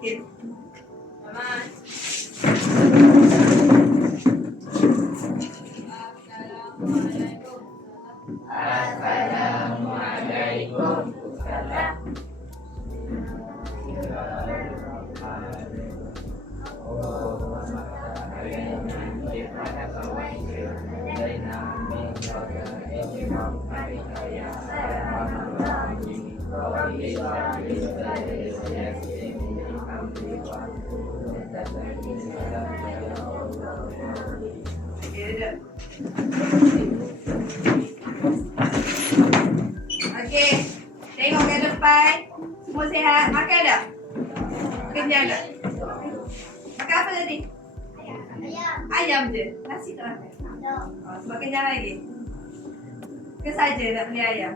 Okey. Assalamualaikum. Okey, duduk. Okey. Tengok ke depan. Semua sihat. Makan tak? Kenyang tak? Makan apa tadi? Ayam je. Nasi tak makan? Oh, sebab kenyang lagi. Ke saja nak beli ayam?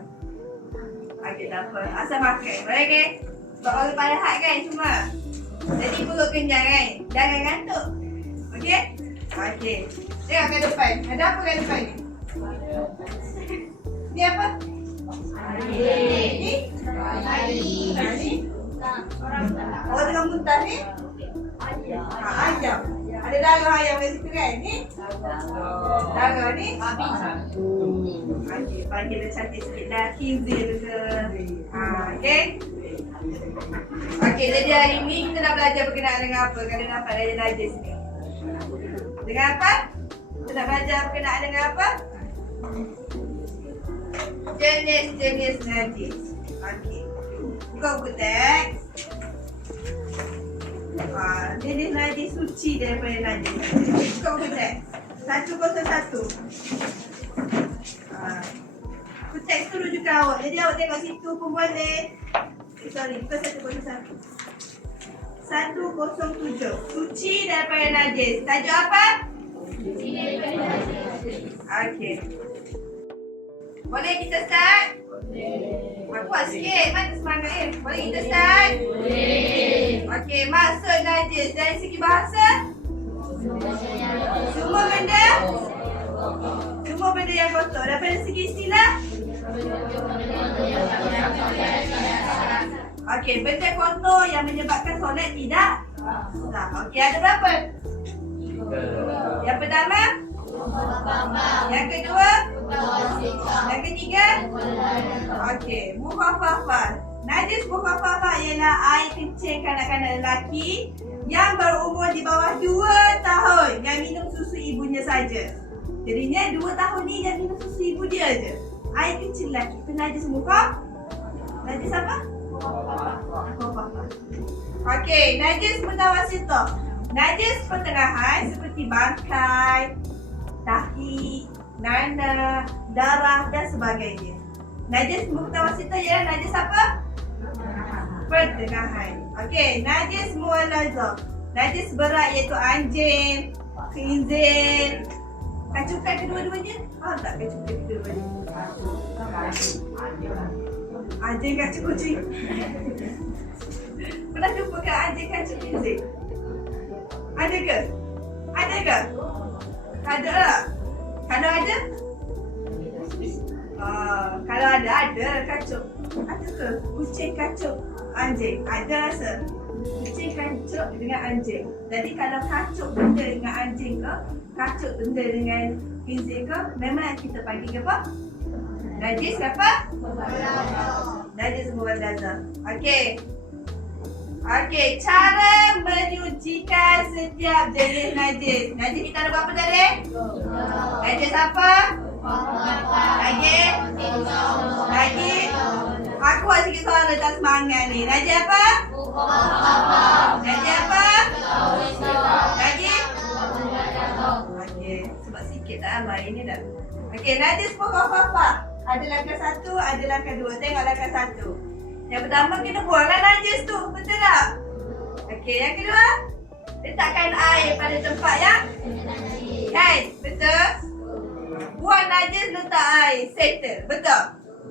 Okey, tak apa. Asal makan. Okey? Sebab baru rehat kan semua. Jadi perut kenyang kan? Jangan ngantuk. Okey? Okey. Tengok ke depan. Ada apa kat depan ni? Ni apa? Ni? Ni? Orang tengah muntah ni? Ayam. Ada darah ayam kat situ kan? Ni? Darah ni? Okey, panggil dia cantik sikit dah. Khinzir ke? Okey? Okey, jadi hari ni kita nak belajar berkenaan dengan apa? Kalau nampak dari najis ni. Dengan apa? Kita nak belajar berkenaan dengan apa? Jenis-jenis najis. Okey. Buka buku teks. Jenis najis suci daripada najis. Buka buku teks. 101. Buku teks tu rujukan awak. Jadi awak tengok situ pun boleh. Sorry, bukan 101. 107. Suci daripada najis. Tajuk apa? Suci daripada najis. Okey. Boleh kita start? Boleh. Kuat sikit. Mana semangat ni? Boleh kita start? Boleh. Okey, maksud najis dari segi bahasa? Semua benda? Semua benda yang kotor. Daripada segi istilah? Okey, benda kotor yang menyebabkan solat tidak sah. Okey, ada berapa? Yang pertama? Yang kedua? Yang ketiga? Okey, mukhafafah. Najis mukhafafah ialah air kencing kanak-kanak lelaki yang berumur di bawah 2 tahun yang minum susu ibunya saja. Jadinya 2 tahun ni yang minum susu ibu dia je. Air kencing lelaki. Itu najis mukhafafah. Najis apa? Okey, najis mutawassithah. Najis pertengahan seperti bangkai, tahi, nanah, darah dan sebagainya. Najis mutawassithah ialah najis apa? Pertengahan. Okey, najis mughallazah. Najis berat iaitu anjing, khinzir. Kacukan kedua-duanya? Tak kacukan kedua-duanya. Anjing kacuk kucing. Pernah jumpa ke anjing kacuk khinzir? Ada ke? Ada ke? Ada tak? Kalau ada? Kalau ada kacuk. Ada ke? Kucing kacuk anjing. Ada rasa? Kucing kacuk dengan anjing. Jadi kalau kacuk benda dengan anjing ke, kacuk benda dengan khinzir ke, memang kita panggil apa? Najis apa? Najis mughallazah. Okey. Okey, cara menyucikan setiap jenis najis. Najis kita ada berapa tadi? Najis apa? Lagi? Aku ada sikit suara tak semangat ni. Najis apa? Najis apa? Lagi? Okey, sebab sikit tak amal ini dah. Okey, najis mughallazah. Ada langkah 1, ada langkah 2. Tengok langkah 1. Yang pertama kena buanglah najis tu, betul tak? Okey, yang kedua, letakkan air pada tempat yang kan, betul? Buang najis, letak air, settle, betul?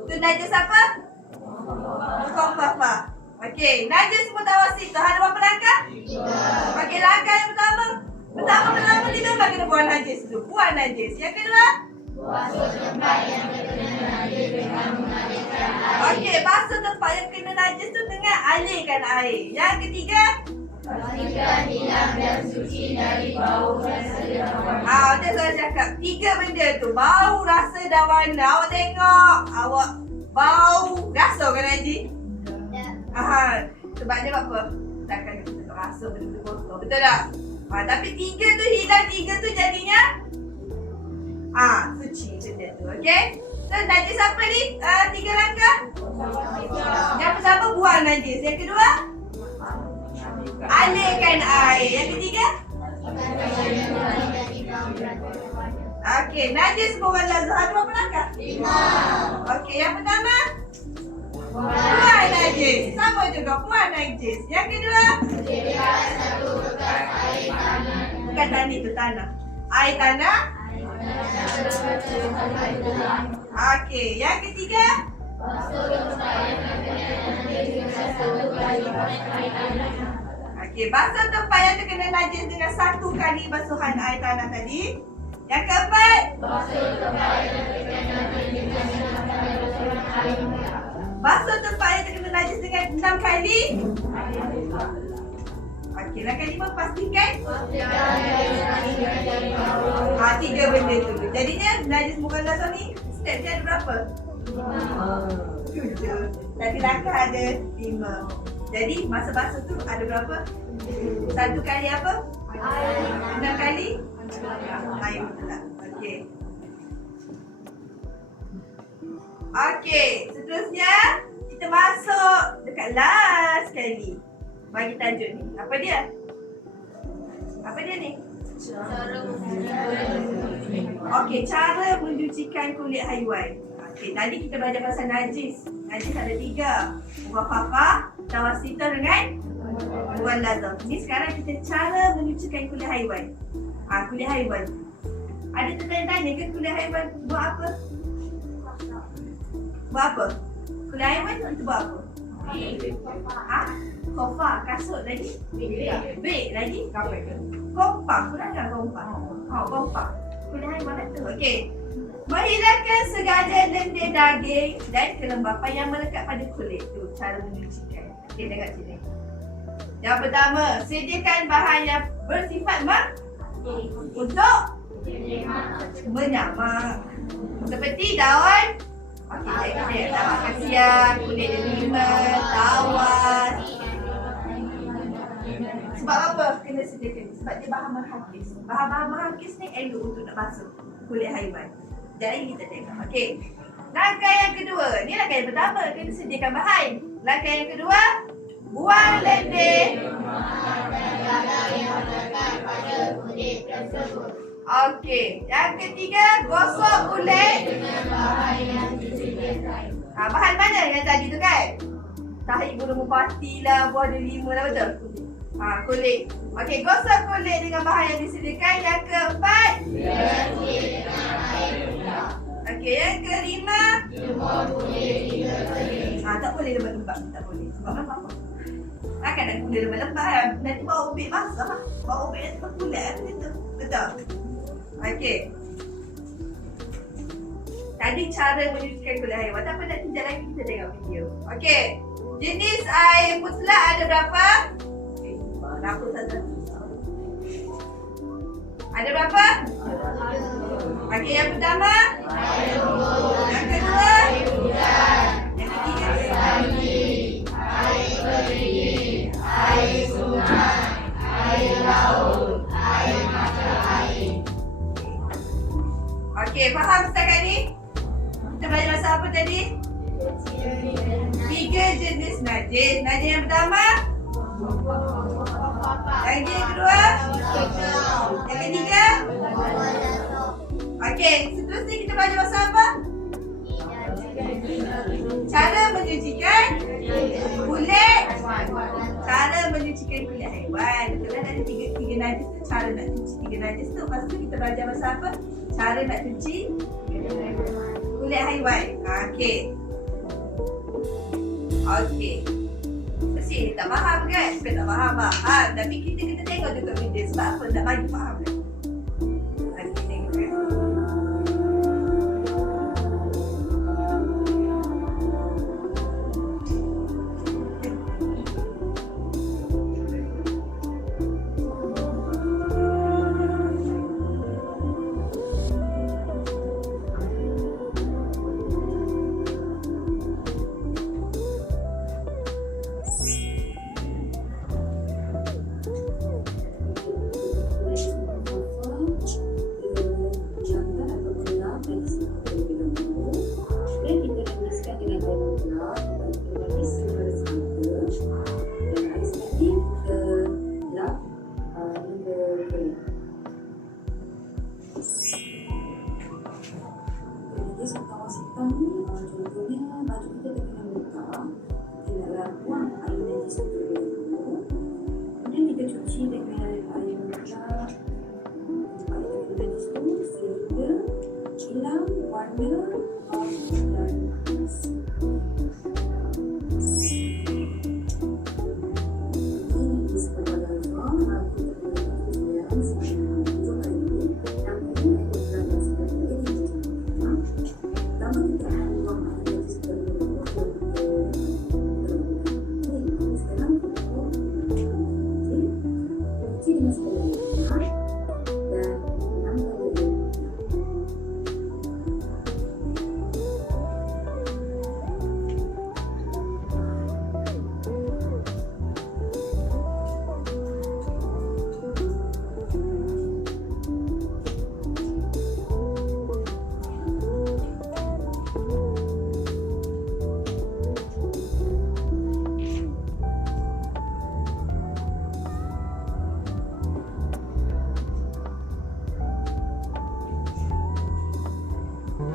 Tu najis apa? Mukhafafah. Okey, najis mutawassithah. Ada berapa langkah? 3. Okey, langkah yang pertama ni memang kena buang najis tu. Buang najis. Yang kedua? Basuh tempat yang kena najis dengan mengalirkan air. Okey, basuh tempat yang kena najis tu dengan alirkan air. Yang ketiga? Pastikan hilang dan suci dari bau rasa dan warna. Macam saya cakap, 3 benda tu. Bau, rasa dan warna. Awak tengok. Awak bau. Rasa kan Haji? Sebab dia buat apa? Takkan kita tak rasa benda-benda kotor. Betul tak? Tapi 3 tu hilang, 3 tu jadinya suci benda tu. Okay? So, najis apa ni? 3 langkah. Yang pertama, buang najis. Yang kedua, alirkan air. Yang ketiga, okey, najis buang lazat. Ada berapa langkah? 5. Okey, yang pertama, buang najis. Sama juga, buang najis. Yang kedua, bukan tanah itu, tanah. Air tanah. Okey, yang ketiga, okey, basuh tempat yang terkena najis dengan 1 kali basuhan air tanah tadi. Yang keempat, basuh tempat yang terkena najis dengan 6 kali. Okey, langkah 5 pastikan 3 benda tu. Jadinya najis mughalazah ni step dia ada berapa? 7. Tadi langkah ada 5. Jadi masa basuh tu ada berapa? 1 kali apa? 6 kali? Air pula. Okey. Okey, seterusnya kita masuk dekat last sekali. Bagi tajuk ni. Apa dia? Apa dia ni? Okey, cara mencucikan kulit haiwan. Okey, tadi kita belajar pasal najis. Najis ada 3. Mughallazah, mutawasithah dengan mughalazah. Ni sekarang kita cara mencucikan kulit haiwan. Kulit haiwan. Ada tertanya-tanya ke kulit haiwan buat apa? Buat apa? Kulit haiwan tu kita buat apa? Kofa, kasut lagi? Beg lagi? Kompak, kurang tak kompak? Kompak. Kulit haiwan tu. Okey. Menghilangkan segaja lendir daging dan kelembapan yang melekat pada kulit. Tu cara menyucikan. Okey, tengok sini. Yang pertama, sediakan bahan yang bersifat untuk menyamak. Seperti daun. Okey, tengok. Daun kasia, kulit delima, tawas. Sebab apa kena sediakan? Sebab dia bahan menghakis. Bahan-bahan menghakis ni elok untuk nak basuh kulit haiwan. Jadi kita tengok. Okey. Langkah yang kedua. Ni langkah yang pertama. Kena sediakan bahan. Langkah yang kedua, buang lendir. Okey. Yang ketiga, gosok kulit. Bahan mana yang tadi tu kan? Tahi burung merpati lah, buah delima lah, betul? Kulit. Okey, gosok kulit dengan bahan yang disediakan. Yang keempat, okey, yang kelima, tak boleh lembab-lembab. Tak boleh. Sebab apa? Takkan nak guna lembab-lembab kan? Nanti bawa ubik basah. Bawa ubik nanti berkulit kan? Betul? Okey. Tadi cara menyucikan kulit haiwan. Tak apa, nak tinjau lagi kita tengok video. Okey. Jenis air mutlak ada berapa? Berapa saja? Ada berapa? Okey, yang pertama, yang kedua, yang ketiga, air beri, air sungai, air laut, air mata air. Okey, faham setakat ni? Kita belajar pasal apa tadi? 3 jenis najis. Najis yang pertama, najis yang kedua, yang ketiga. Okey, seterusnya kita belajar pasal apa? Cara menyucikan kulit. Cara menyucikan kulit haiwan. Betul kan ada 3 najis tu, cara nak cuci 3 najis tu. Lepas tu kita belajar pasal apa? Cara nak cuci kulit haiwan. Okey. Okey. Mesti tak faham kan? Bukan tak faham. Faham. Tapi kita kena tengok juga video. Sebab apa? Nak bagi faham kan? Nanti tengok kan?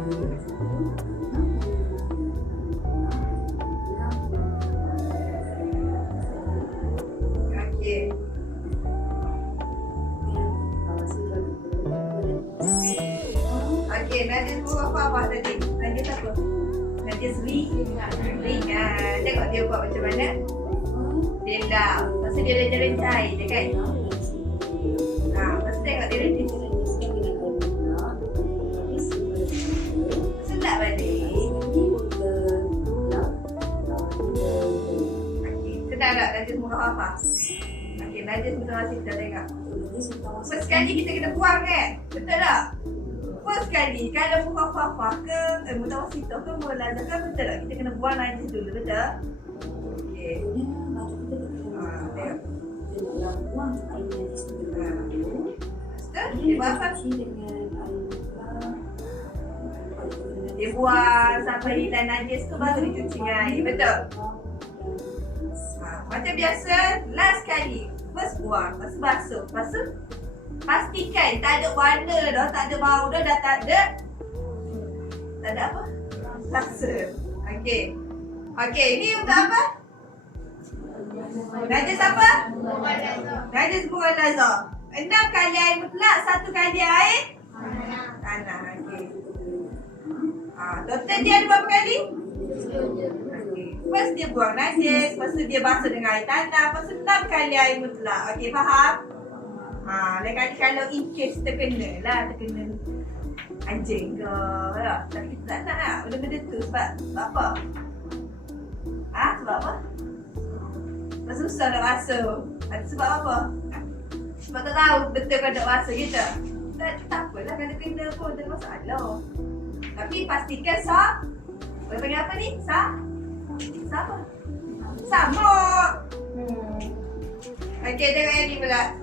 Okey. Okey, Najis buat apa tadi? Najis apa? Najis ring. Tengok dia buat macam mana. Dia lap. Lepas tu dia rencai je kan? Lepas tu tengok dia rencai. Sedap balik. Okey, sedap tak Najis murah apa? Okey, Najis murah kita tengok. First sekali kita kena buang kan? Betul tak? First sekali, kalau mukhafafah ke mutawasitah ke mulazah kan, betul tak? Kita kena buang najis dulu, betul? Okey. Tengok. Buang air najis dulu. Betul? Dia buat apa? Dia buang sampai hilang najis tu baru dicuci dengan air, betul? Macam biasa, last kali first buang, lepas tu basuh. Lepas tu pastikan tak ada warna dah, tak ada bau dah, tak ada apa? Rasa. Okey. Okey, ni untuk apa? Najis apa? Najis mughallazah. 6 kali air mutlak, 1 kali air tanah. Okey. Total dia ada berapa kali? First dia buang najis, lepas tu dia basuh dengan air tanah, lepas tu 6 kali air mutlak. Okey, faham? Lain kali kalau in case terkena anjing ke lah. Tapi kita tak nak lah benda-benda tu sebab apa? Sebab apa? Sebab susah nak basuh. Sebab apa? Sebab tak tahu betul kan nak basuh kita. Tak apalah kalau kena pun, tak ada masalah. Tapi pastikan boleh panggil apa ni? Apa? Samuk. Okey, tengok yang ni pula.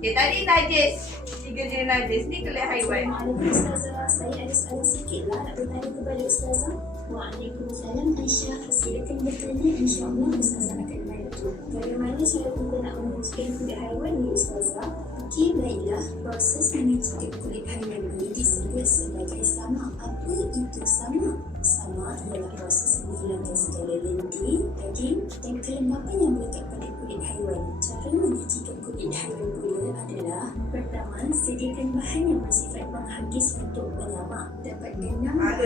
Okey, tadi najis. 3 jenis najis. Ni kulit haiwan. Assalamualaikum Ustazah. Saya ada soalan sikit lah nak bertanya kepada Ustazah. Waalaikumsalam Aisyah. Silakan bertanya. InsyaAllah Ustazah akan bantu. Bagaimana cara kita nak mencuci kulit haiwan ni Ustazah? Okey, baiklah. Proses mencuci kulit haiwan ini disebut sebagai samak. Apa itu samak? Samak ialah proses menghilangkan segala lendir, daging dan kelembapan yang melekat pada kulit haiwan. Cara menyucikan kulit haiwan pula adalah: pertama, sediakan bahan yang bersifat menghagis untuk menyamak. Dapatkan 6 bahan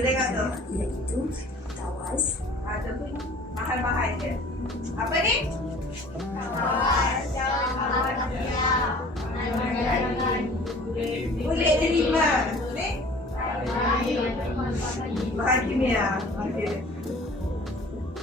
iaitu tawas. Bahan-bahan dia. Apa ni? Tawas, kulit delima. Ni? Bahan kimia.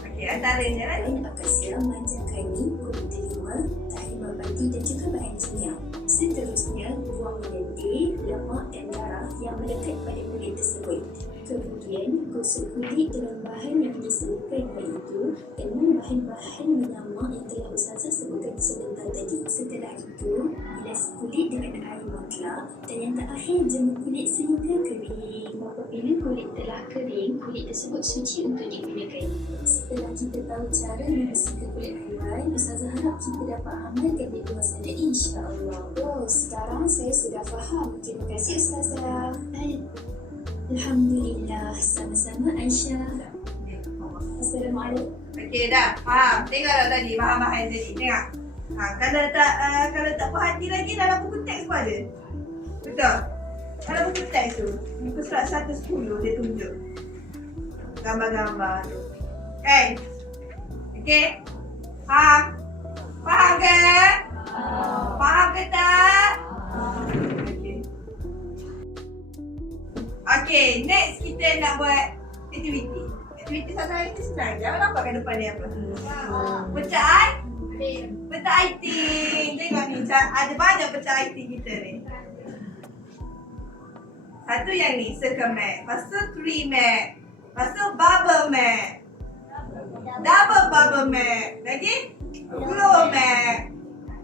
Okey, antaranya lah ni. Bahan akasia, manja kaini, kulit delima, tahi mabati dan juga bahan kimia. Seterusnya, buang lendir, lemak dan darah yang melekat pada kulit tersebut. Kemudian, gosok kulit dengan bahan yang disebutkan iaitu 6 bahan-bahan menyamak yang telah Ustazah sebutkan sebentar tadi. Setelah itu, bilas kulit dengan air mutlak dan yang terakhir jemur kulit sehingga kering. Apabila kulit telah kering, kulit tersebut suci untuk digunakan. Setelah kita tahu cara membersihkan kulit haiwan, Ustazah harap kita dapat amalkan di luar sana insya-Allah. Oh, sekarang saya sudah faham. Terima kasih Ustazah. Alhamdulillah, sama-sama Aisyah. Assalamualaikum. Okey dah, faham. Tengok tak tadi bahan-bahan tadi. Tengok. Kalau tak perhati lagi dalam buku teks pun ada. Betul? Dalam buku teks tu, muka surat 110 dia tunjuk gambar-gambar tu. Kan? Okey? Faham? Faham ke? Faham ke tak? Okey, next kita nak buat aktiviti. Aktiviti satu hari tu senang. Jangan nampak kat depan ni apa. Pecah iting. Tengok ni, ada banyak pecah iting kita ni. Satu yang ni, circle mat. Lepas tu 3 mat. Lepas tu bubble mat. Double bubble mat. Lagi? Floor mat.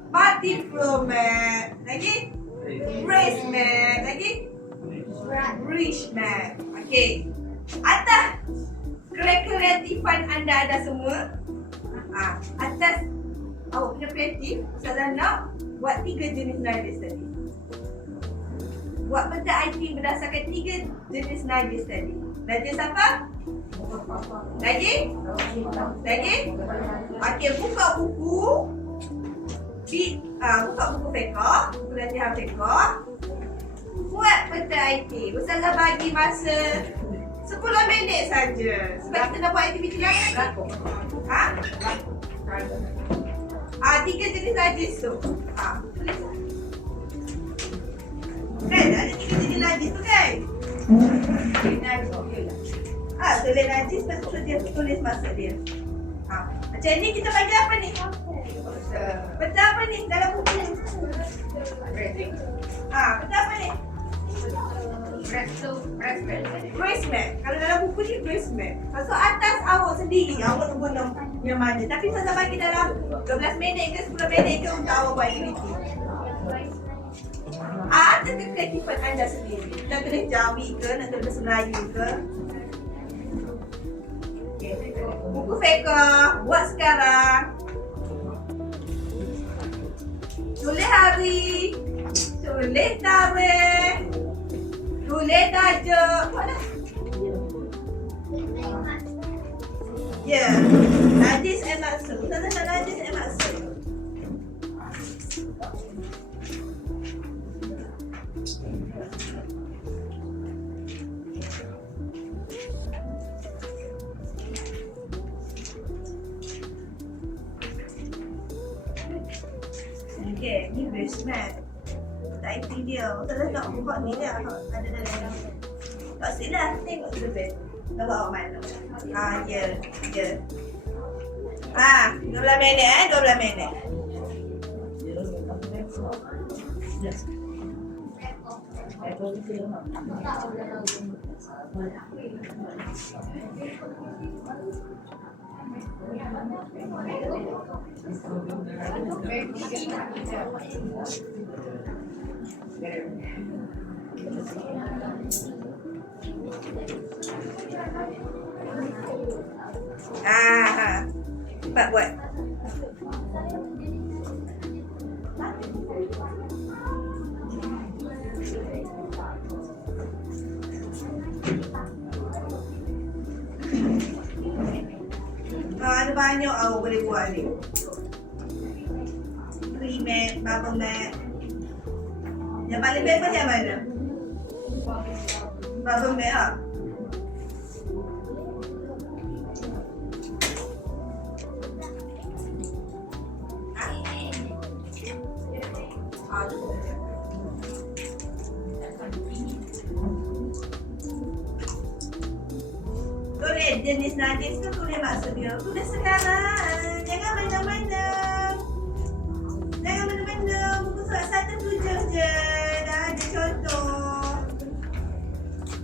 Party floor mat. Lagi? Race mat. Lagi? Bridge mat. Okey. Atas kreatifan anda ada semua. Atas awak punya kreatif, Ustazah nak buat 3 jenis najis tadi. Buat peta IT berdasarkan 3 jenis najis tadi. Najis apa? Najis? Najis? Okey, buka buku. Buka buku fiqh, buku latihan fiqh. Buat peta IT. Ustazah bagi masa 10 minit saja. Sebab kita nak buat aktiviti lain. Ha? 3 jenis najis tu. Tulis lah. Kan ada 3 jenis najis tu kan? Tulis najis, lepas tu dia tulis maksud dia. Macam ni kita bagi apa ni? Peta apa ni dalam buku ni? Peta apa ni? Breast mat. Kalau dalam buku ni breast mat. Lepas tu atas awak sendiri, awak nak guna yang mana. Tapi saya bagi dalam 12 minit ke 10 minit ke untuk awak buat aktiviti. Ada kekreatifan anda sendiri. Nak tulis Jawi ke, nak tulis Melayu ke. Buku fiqh, buat sekarang. Tulis hari, tulis tarikh, tulis tajuk. Mana? Ya, najis maksud. Kita nak najis maksud. Okay, ni basement. Tak IT dia. Kita nak buka ni lah. Ada dalam ni. Tak silap, tengok tu lebih. Nak buat awak mana? Ya. 12 minit 12 minit. Cepat buat. Ada banyak awak boleh buat ni. Pre-mat, bubble mat. Yang paling bebas yang mana? Bubble mat lah. Tulis jenis najis tu, tulis maksud dia. Tulis sekarang. Jangan mana-mana. Jangan mana-mana. Buku surat 107 je. Dah ada contoh.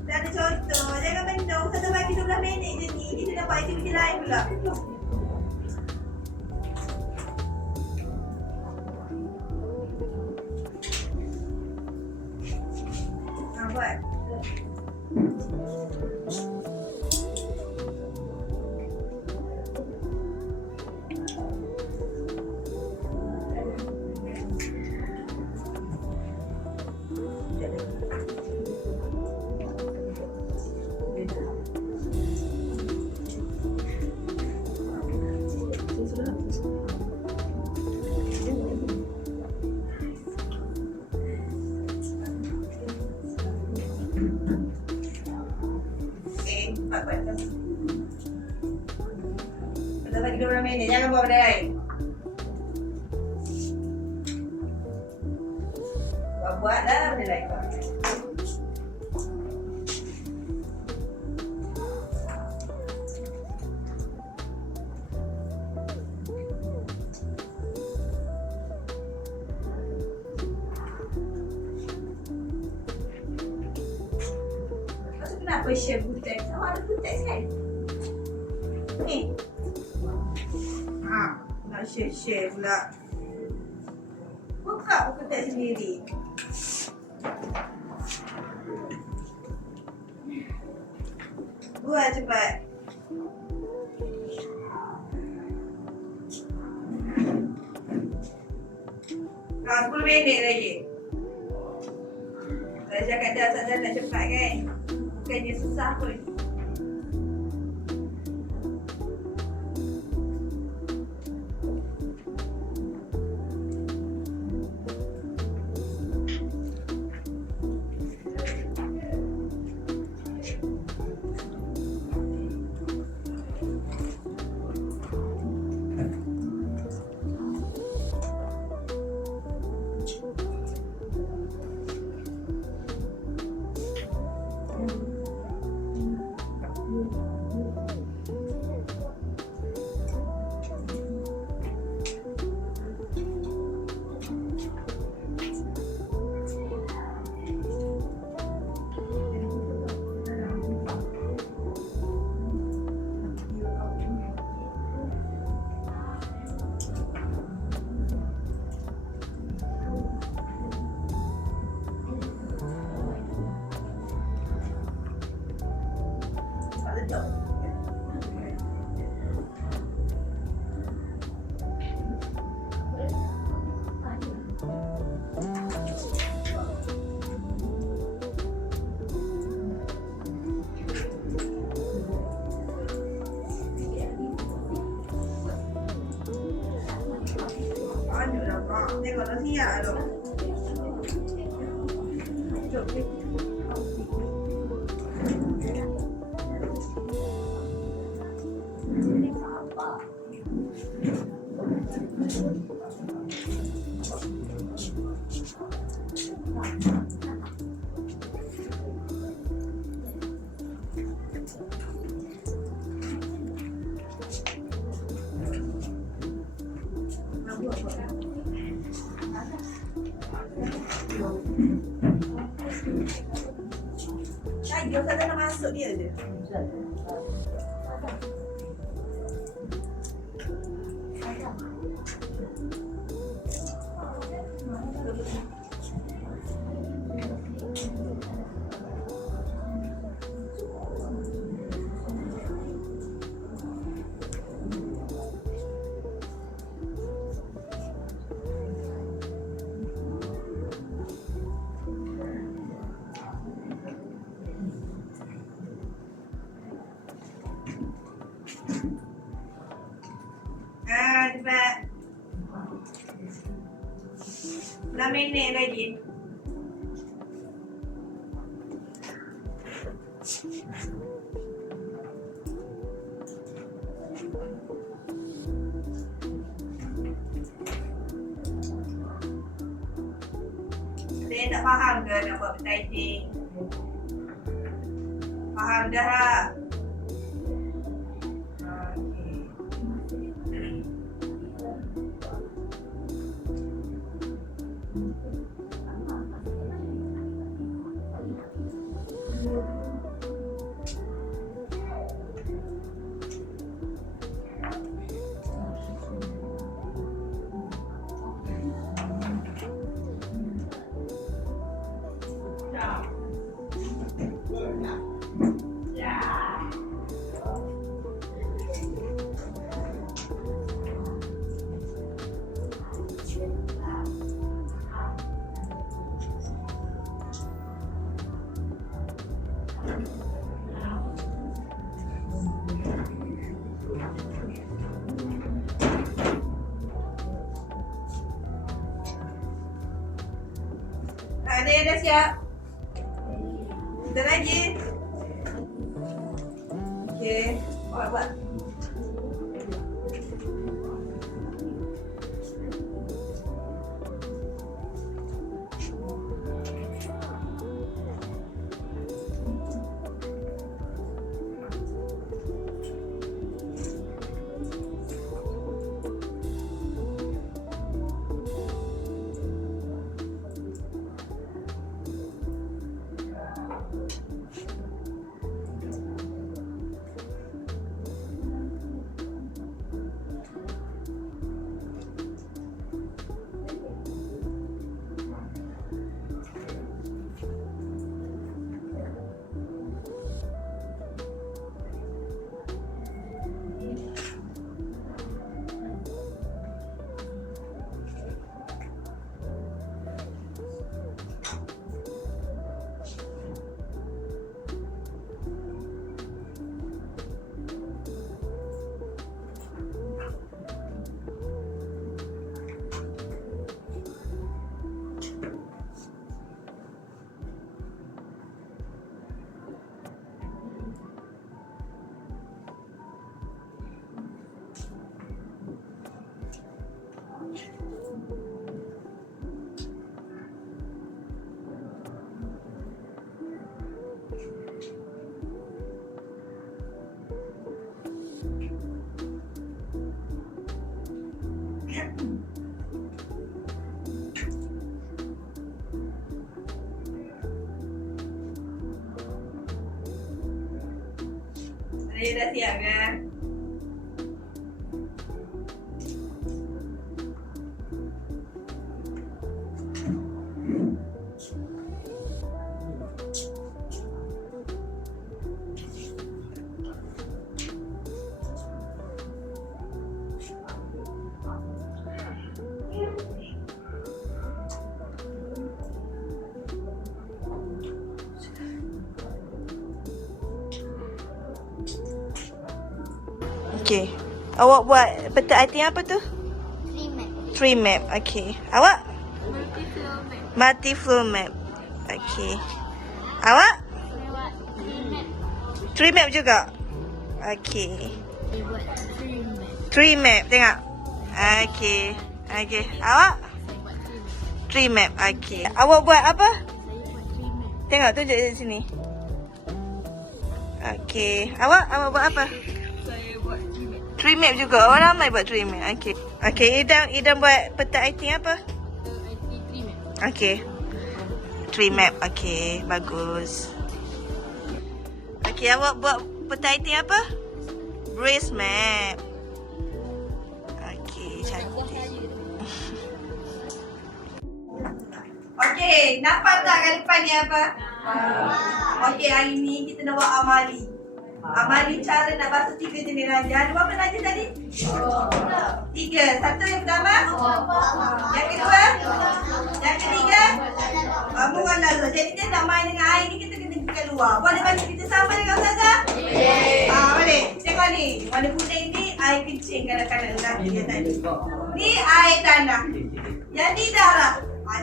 Jangan benda. Kita bagi 12 minit je ni. Kita nak buat aktiviti lain pula. Buat. Kita bagi 12 minit, jangan buat benda lain. Buatlah benda lain. Kenapa share butek? Awak ada butek kan? Ni. Nak share pula. Buka butek sendiri. Buat cepat. Dah 10 minit lagi. Belajar kat dia asal nak cepat kan. Bukannya susah pun. Tengok dah siap tu. Dia tak nak masuk dia je. Cepat. 6 minit lagi. Ada yang tak faham ke nak buat typing? Faham dah tak? Ada yang dah siap? Kita lagi. Okey, buat. Raya dah siap kan? Okay. Awak buat peta item apa tu? 3 map. 3 map. Okay. Awak? Multi-flow map. Multi-flow map. Okay. Awak? Saya buat 3 map. 3 map juga? Okay. Saya buat 3 map. 3 map. Tengok. Okay. Okay. Awak? Saya buat 3 map. 3 map. Okay. Awak buat apa? Saya buat 3 map. Tengok tunjuk di sini. Okay. Awak buat apa? Saya buat 3 map. 3 map juga. Orang ramai buat 3 map. Okay. Okay. Idam buat peta item apa? IT 3 map. Okay. 3 map. Okay. Bagus. Okay. Awak buat peta item apa? Brace map. Okay. Cantik. Okey, nampak tak kat depan ni apa? Okey, hari ni kita nak buat amali. Amali cara nak basuh 3 jenis najis. Ada berapa najis tadi? 3. Satu yang pertama? Yang kedua? Yang ketiga? Bunga lalu. Jadi dia nak main dengan air ni, kita kena pergi keluar. Boleh bantu kita sama dengan Ustazah? Boleh. Tengok ni. Warna kuning ni air kencing kadang-kadang lelaki dia tadi. Ni air tanah. Yang ni darah.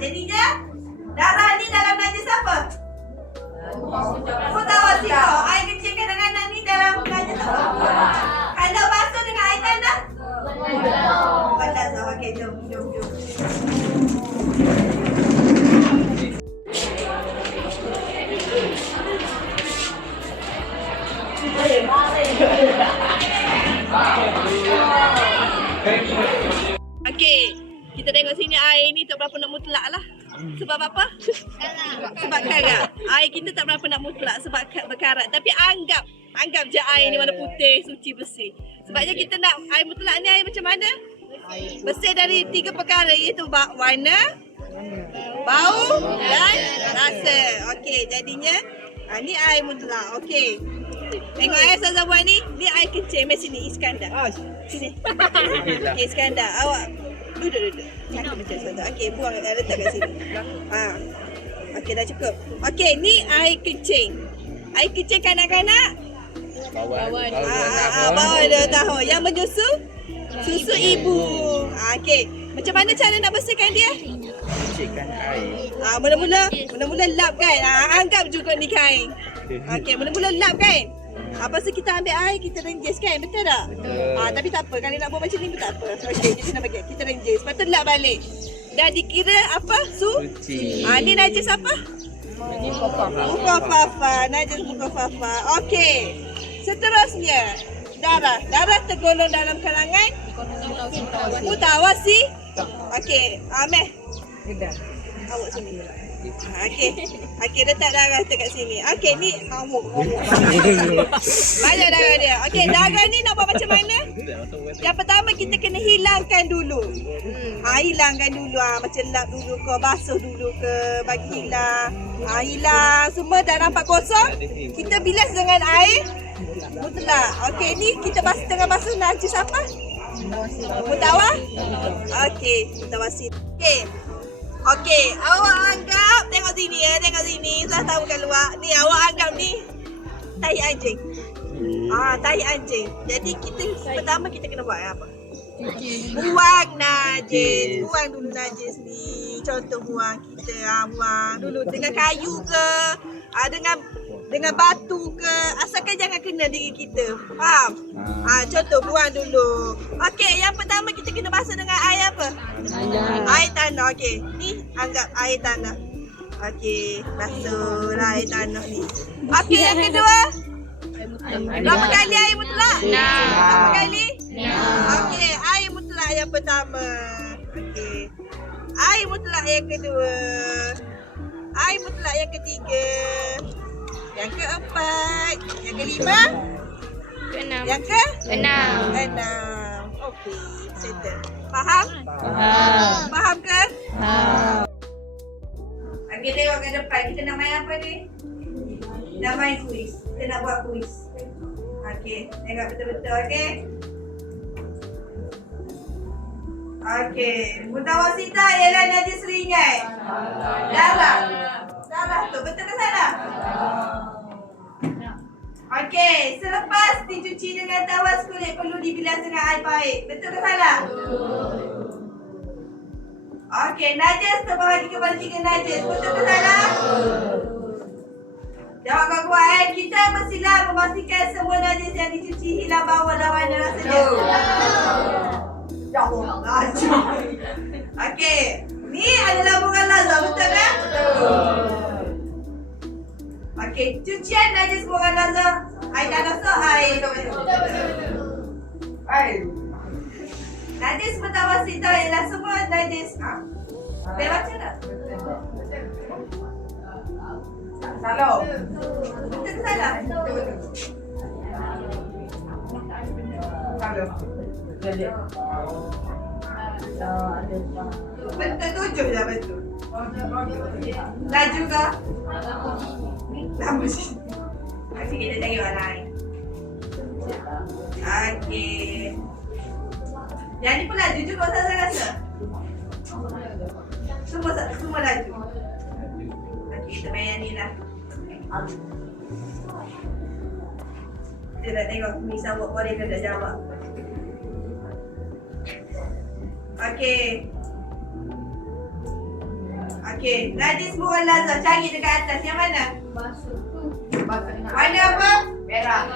Jadinya darah ni dalam najis apa? Mutawasito. Air kencing kadang-kadang ni dalam najis apa? Kalau basuh dengan air tanah? Mughallazah. Okey, jom. Okey, kita tengok sini air ni tak berapa nak mutlak lah. Sebab apa? Sebab karat. Air kita tak berapa nak mutlak sebab berkarat. Tapi anggap je air ni warna putih, suci, bersih. Sebabnya kita nak air mutlak ni air macam mana? Bersih dari 3 perkara, iaitu warna, bau dan rasa. Okey, jadinya ni air mutlak. Okey. Tengok Ustazah buat ni. Ni air kencing. Mari sini Iskandar. Sini. Okey Iskandar, awak duduk. Cantik macam Ustazah. Okey, buang letak kat sini. Okey, dah cukup. Okey, ni air kencing. Air kencing kanak-kanak. Bawah 2 tahun. Yang menyusu susu ibu. Okey. Macam mana cara nak bersihkan dia? Bersihkan air. Mula-mula lap kan. Anggap juga ni kain. Okey, mula-mula lap kan. Lepas tu kita ambil air, kita renjis kan? Betul tak? Betul. Tapi tak apa. Kalau nak buat macam ni pun tak apa. Okey, kita nak bagi. Kita renjis. Lepas tu lap balik. Dah dikira apa? Suci. Ni najis apa? Muka fafa. Najis muka fafa. Okey. Seterusnya, darah. Darah tergolong dalam kalangan mutawasi. Okey, Ameh. Awak sini. Okey, letak darah dekat sini. Okey, ni banyak darah dia. Okey, darah ni nak buat macam mana? Yang pertama kita kena hilangkan dulu. Hilangkan dulu. Macam lap dulu ke, basuh dulu ke, bagi hilang. Hilang semua dah nampak kosong. Kita bilas dengan air mutlak. Okey, ni kita basuh dengan basuh najis apa? Mutawah? Okey, mutawassit. Okey, awak anggap tengok sini ya, tengok sini. Saya tahu kan luar. Ni awak anggap ni tahi anjing. Tahi anjing. Jadi pertama kita kena buat apa? Buang najis. Buang dulu najis ni. Contoh buang kita buang dulu dengan kayu ke, dengan batu ke, asalkan jangan kena diri kita. Faham? Contoh buang dulu. Okey, yang pertama kita kena basuh dengan air apa? Air tanah. Okey, ni anggap air tanah. Okey, basuhlah air tanah ni. Okey, yang kedua. Berapa kali air mutlak? 6. Berapa kali? 6. Okey, air mutlak. mutlak yang pertama. Okey. Air mutlak yang kedua. Air mutlak yang ketiga. Yang keempat. Yang kelima. Keenam. Yang ke? Enam. 6. Okey, settle. Faham? Faham. Faham ke? Faham. Okey, tengok ke depan. Kita nak main apa ni? Nak main kuis. Kita nak buat kuis. Okey, tengok betul-betul. Okey. Okey, mutawasita ialah najis ringan. Darah. Darah tu betul ke salah? Okey, selepas dicuci dengan tawas kulit perlu dibilas dengan air baik. Betul ke salah? Okey, najis terbahagi kepada 3 najis. Betul ke salah? Jawab kawan-kawan. Kita mestilah memastikan semua najis yang dicuci hilang bau dan warna rasanya. Ya Allah. Okey, ni adalah bunga lazar. Betul kan? Okey, cucian najis bunga lazar. Air dah masuk, air. Air. Najis mutawasita ialah semua najis. Saya baca tak? Salah. Betul ke salah? Betul. Betul 7 dah betul. Laju ke? Lama sikit. Okey, kita cari orang lain. Okey. Yang ni pun laju juga saya rasa. Semua laju. Okey, kita main yang ni lah. Kita nak tengok Miss awak boleh ke tak jawab. Okey. Okey, najis bukan lazar. Cari dekat atas. Yang mana? Warna apa? Merah.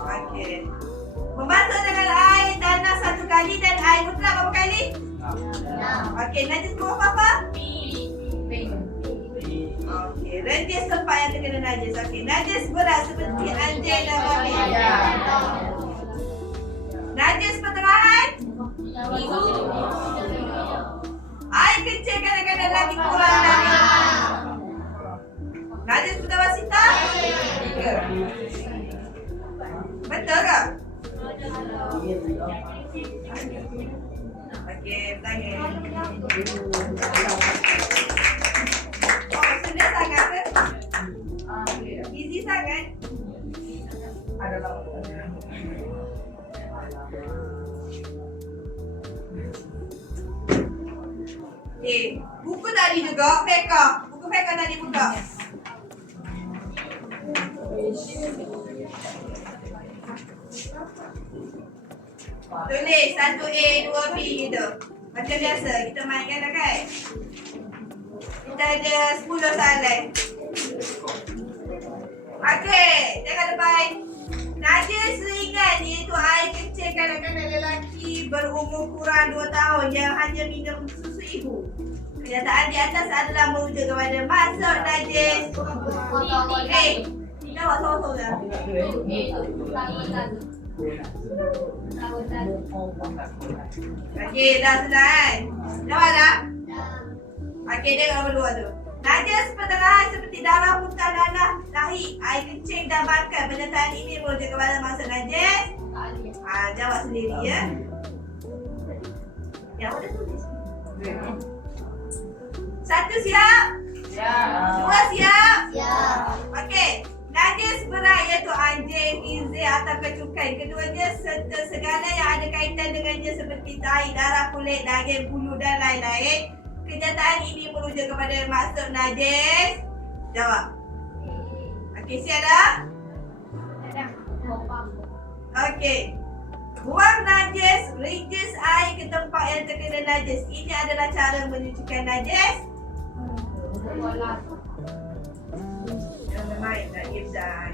Okey. Membasuh dengan air tanah 1 kali dan air mutlak berapa kali? 6. Okey, najis bukan apa? Okey, rentis tempat yang terkena najis. Okey, najis berat seperti anjing dan babi. Najis pertengahan? Air kecil kadang-kadang lagi kurang lagi. Najis mutawasita? 3. Betul ke? Okey, bertanya. Oh, senang sangat ke? Easy sangat? Okey, buku tadi juga, Feka. Buku Feka tadi buka. Tulis 1A, 2B gitu. Macam biasa, kita mainkan dah kan? Kita ada 10 soalan. Okey, tengok depan. Najis ringan iaitu air kecil kanak-kanak lelaki berumur kurang 2 tahun yang hanya minum susu ibu. Kenyataan di atas adalah merujuk kepada masuk najis. Jawab sorang-sorang dah. Okey, dah selesai. Jawab dah? Okey, tengok nombor 2 tu. Najis pertengahan seperti darah, muntah, nanah, dahi, air kencing dan bangkai. Pernyataan ini merujuk kepada masuk najis. Jawab sendiri ya. Jawab dah tulis. 1 siap? Siap. 2 siap? Siap. Okey. Najis berat iaitu anjing, khinzir atau kecukai. Keduanya serta segala yang ada kaitan dengannya seperti tahi, darah, kulit, daging, bulu dan lain-lain. Kenyataan ini merujuk kepada maksud najis. Jawab. Okey, siap dah? Okey. Buang najis, ringkis air ke tempat yang terkena najis. Ini adalah cara menyucikan najis. Jangan main nak ibdan.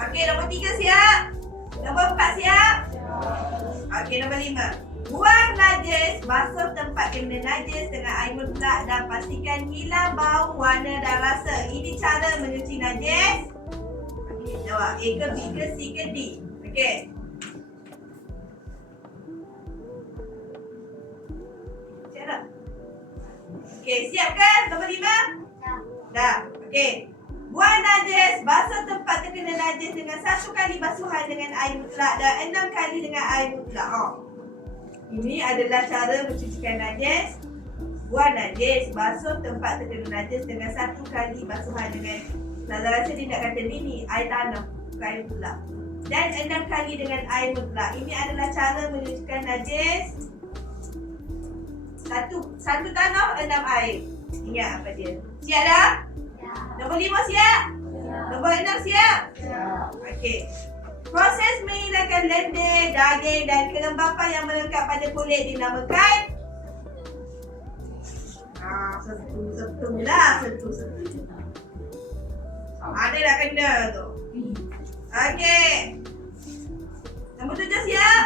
Okey, nombor 3 siap? Nombor 4 siap? Okey, nombor 5. Buang najis, basuh tempat kena najis dengan air mutlak dan pastikan hilang bau, warna dan rasa. Ini cara menyuci najis. Okey, Jawab A ke B ke C ke D. Okey. Siap tak? Okey, siap ke? Nombor 5? Dah. Okey. Buang najis, basuh tempat terkena najis dengan 1 kali basuhan dengan air mutlak dan 6 kali dengan air mutlak. Ini adalah cara mencucikan najis. Buang najis, basuh tempat terkena najis dengan 1 kali basuhan dengan, Laza rasa dia nak kata ni air tanah, bukan air mutlak. Dan 6 kali dengan air mutlak. Ini adalah cara mencucikan najis. Satu tanah, 6 air. Ingat apa dia? Siap dah? Nombor 5 siap? Nombor 6 siap? Okey. Proses menghilangkan lendir, daging dan kelembapan yang melekat pada kulit dinamakan sentuh lah. Ada dah kena tu. Okey. Nombor 7 siap?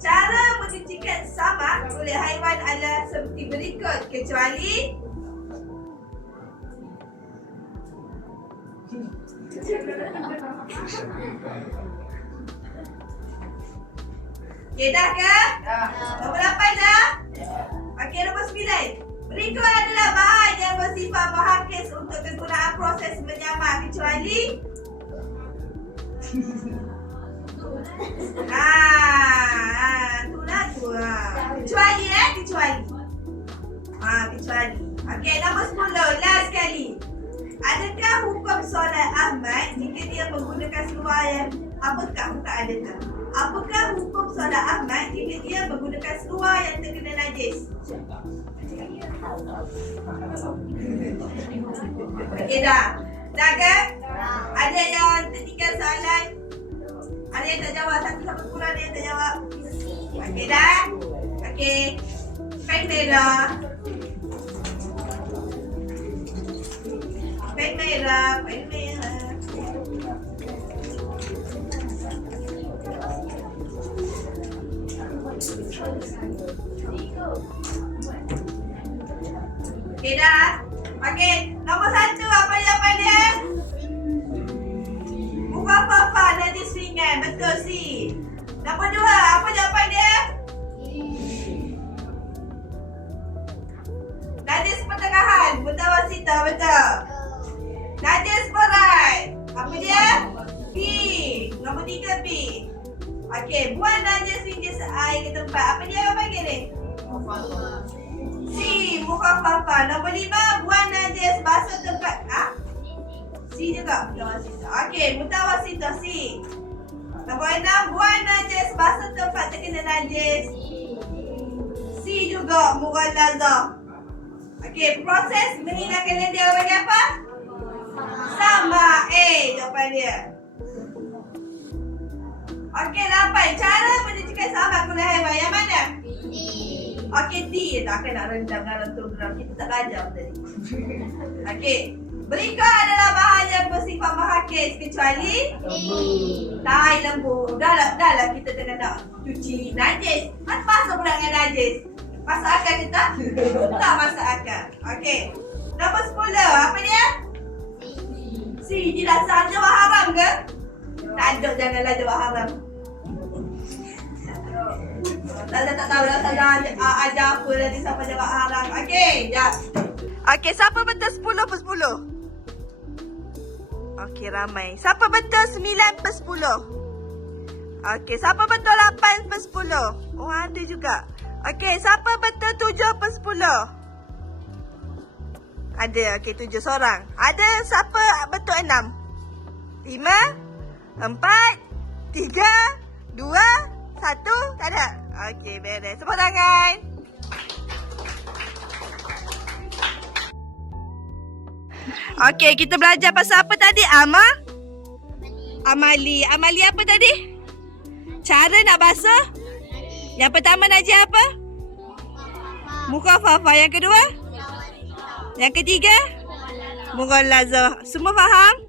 Cara mencucikan samak kulit haiwan adalah seperti berikut kecuali okey, dah ke? Nombor 8 dah? Okey, nombor 9. Berikut adalah bahan yang bersifat mahakis untuk kegunaan proses menyamak kecuali kecuali. Kecuali. Okey, nombor 10. Last sekali. Adakah hukum solat Ahmad jika dia menggunakan seluar yang Apakah hukum solat Ahmad jika dia menggunakan seluar yang terkena najis? Okey dah. Dah ke? Ada yang tertinggal soalan? Ada yang tak jawab? 1 sampai 10 ada yang tak jawab? Okey dah? Okey. Pen merah. Pen merah. Okey dah? Okey, nombor 1 apa jawapan dia? Mufafafa najis ringan, betul C. Nombor 2 apa jawapan dia? Najis pertengahan, mutawasitah, betul. Najis berat, apa dia? B. Nombor 3 B. Okey, buang najis ringgis air ke tempat. Apa dia orang panggil ni? C. Mukhafafa. Nombor 5, buang najis basuh tempat. C juga mutawasitah. Okey, mutawasitah C. Nombor 6, buang najis basuh tempat terkena najis. C juga mughalazah. Okey, proses menghilangkan lendir orang panggil apa? Sama. A jawapan dia. Okey, 8. Cara mencucikan samak kulit haiwan yang mana? Okey, D. Takkan nak rendam dalam program. Kita tak belajar tadi. Okey. Berikut adalah bahan yang bersifat mahakis kecuali tai lembu. Dah lah kita tengah nak cuci najis. Masuk pula dengan najis. Masuk akal kita? Tak masuk akal. Okey. Nombor 10. Apa dia? C. Dia dah jawab haram ke? Tak ada, janganlah jawab haram. Tak tahu dah salah ajar apa nanti siapa jawab haram. Okey, jap. Okey, siapa betul 10 per 10? Okey, ramai. Siapa betul 9 per 10? Okey, siapa betul 8 per 10? Oh, ada juga. Okey, siapa betul 7 per 10? Ada, okey 7 seorang. Ada siapa betul 6? 5, 4, 3, 2, 1, tak ada? Okey, beres. Tepuk tangan. Okey, kita belajar pasal apa tadi? Amali. Amali apa tadi? Cara nak basuh? Yang pertama najis apa? Mukhafafa. Yang kedua? Yang ketiga? Mughalazah. Semua faham?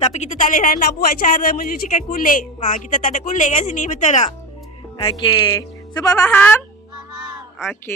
Tapi kita tak boleh nak buat cara mencucikan kulit. Kita tak ada kulit kat sini, betul tak? Okey. Semua faham? Faham. Okey.